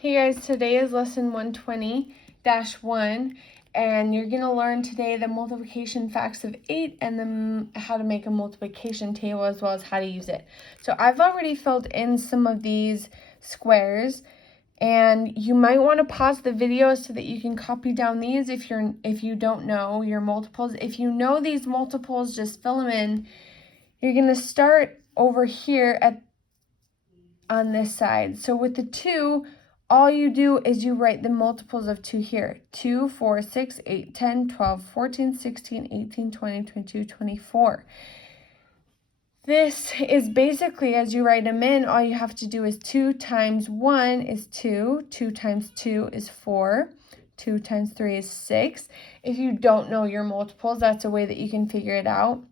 Hey guys, today is lesson 120-1 and you're going to learn today the multiplication facts of 8 and then how to make a multiplication table as well as how to use it. So I've already filled in some of these squares and you might want to pause the video so that you can copy down these if you don't know your multiples. If you know these multiples, just fill them in. You're going to start over here on this side. So with the 2, all you do is you write the multiples of 2 here. 2, 4, 6, 8, 10, 12, 14, 16, 18, 20, 22, 24. This is basically, as you write them in, all you have to do is 2 times 1 is 2. 2 times 2 is 4. 2 times 3 is 6. If you don't know your multiples, that's a way that you can figure it out.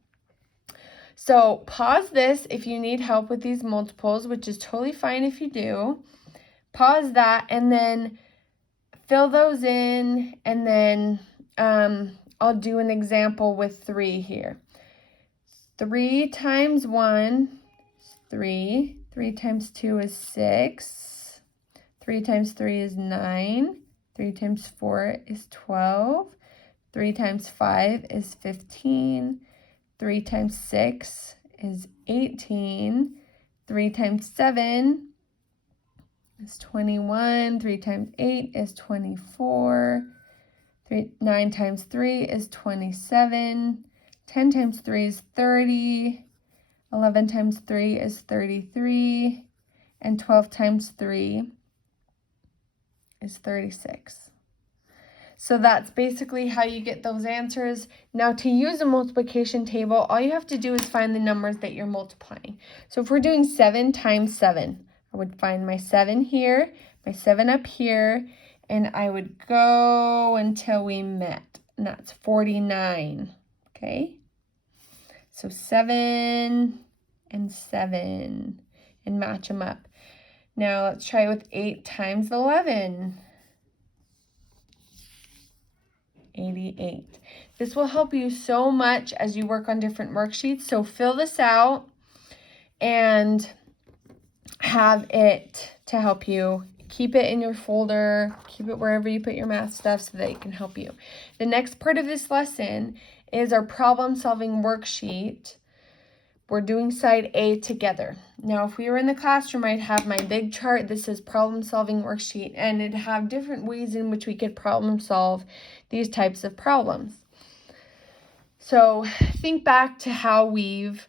So pause this if you need help with these multiples, which is totally fine if you do. Pause that and then fill those in, and then I'll do an example with 3 here. 3 times 1 is 3. 3 times 2 is 6. 3 times 3 is 9. 3 times 4 is 12. 3 times 5 is 15. 3 times 6 is 18. 3 times 7 is 21. 3 times 8 is 24. 9 times 3 is 27. 10 times 3 is 30. 11 times 3 is 33. And 12 times 3 is 36. So that's basically how you get those answers. Now to use a multiplication table, all you have to do is find the numbers that you're multiplying. So if we're doing 7 times 7, I would find my 7 here, my 7 up here, and I would go until we met, and that's 49, okay? So 7 and 7, and match them up. Now let's try it with 8 times 11. 88. This will help you so much as you work on different worksheets. So fill this out and have it to help you. Keep it in your folder. Keep it wherever you put your math stuff so that it can help you. The next part of this lesson is our problem-solving worksheet. We're doing side A together. Now, if we were in the classroom, I'd have my big chart. This is problem-solving worksheet, and it'd have different ways in which we could problem solve these types of problems. So think back to how we've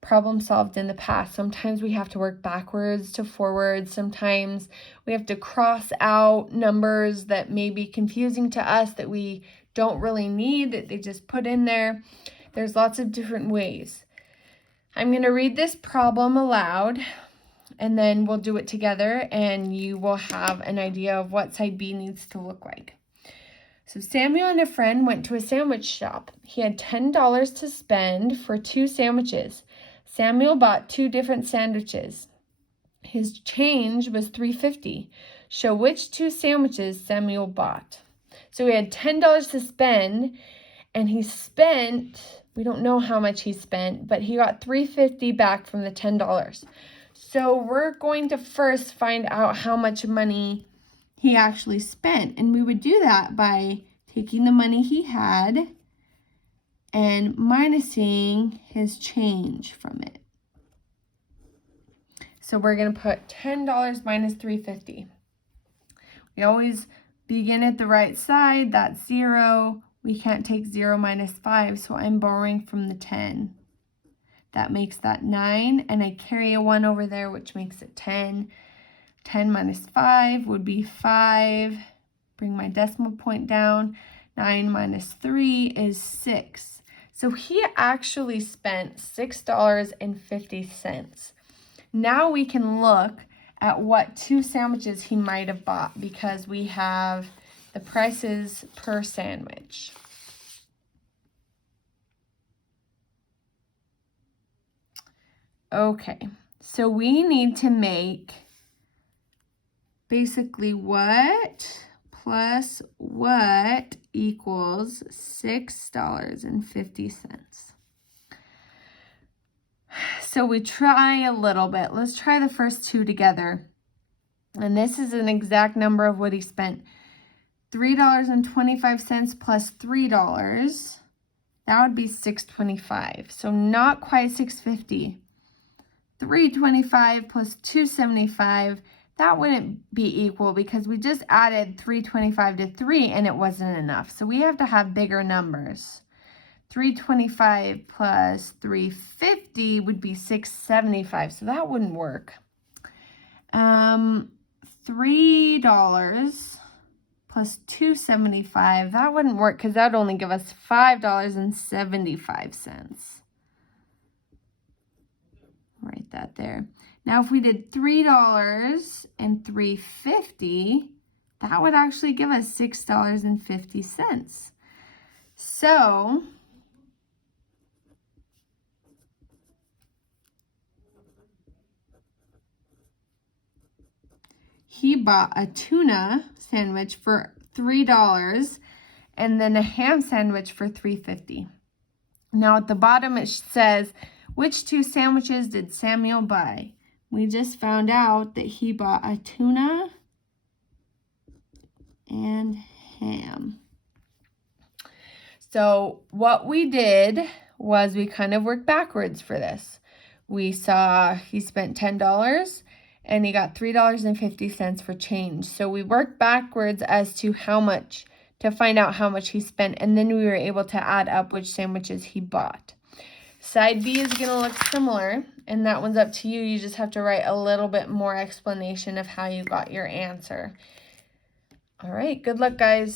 problem solved in the past. Sometimes we have to work backwards to forwards. Sometimes we have to cross out numbers that may be confusing to us that we don't really need, that they just put in there. There's lots of different ways. I'm going to read this problem aloud, and then we'll do it together, and you will have an idea of what side B needs to look like. So Samuel and a friend went to a sandwich shop. He had $10 to spend for 2 sandwiches. Samuel bought 2 different sandwiches. His change was $3.50. Show which 2 sandwiches Samuel bought. So he had $10 to spend, and he spent, we don't know how much he spent, but he got $3.50 back from the $10. So we're going to first find out how much money he actually spent. And we would do that by taking the money he had and minusing his change from it. So we're going to put $10 minus $3.50. We always begin at the right side. That's 0. We can't take 0 minus 5, so I'm borrowing from the 10. That makes that 9, and I carry a 1 over there, which makes it 10. 10 minus 5 would be 5. Bring my decimal point down. 9 minus 3 is 6. So he actually spent $6.50. Now we can look at what 2 sandwiches he might have bought because we have the prices per sandwich. Okay, so we need to make basically what plus what equals $6.50. So we try a little bit. Let's try the first 2 together. And this is an exact number of what he spent. $3.25 plus $3. That would be $6.25. So not quite $6.50. $3.25 plus $2.75. That wouldn't be equal because we just added $3.25 to 3 and it wasn't enough. So we have to have bigger numbers. $3.25 plus $3.50 would be $6.75. So that wouldn't work. $3 plus $2.75. That wouldn't work because that would only give us $5.75. Write that there. Now, if we did $3 and $3.50, that would actually give us $6.50. So he bought a tuna sandwich for $3 and then a ham sandwich for $3.50. Now at the bottom it says, which 2 sandwiches did Samuel buy? We just found out that he bought a tuna and ham. So what we did was we kind of worked backwards for this. We saw he spent $10 and he got $3.50 for change. So we worked backwards as to how much, to find out how much he spent, and then we were able to add up which sandwiches he bought. Side B is going to look similar, and that one's up to you. You just have to write a little bit more explanation of how you got your answer. All right, good luck, guys.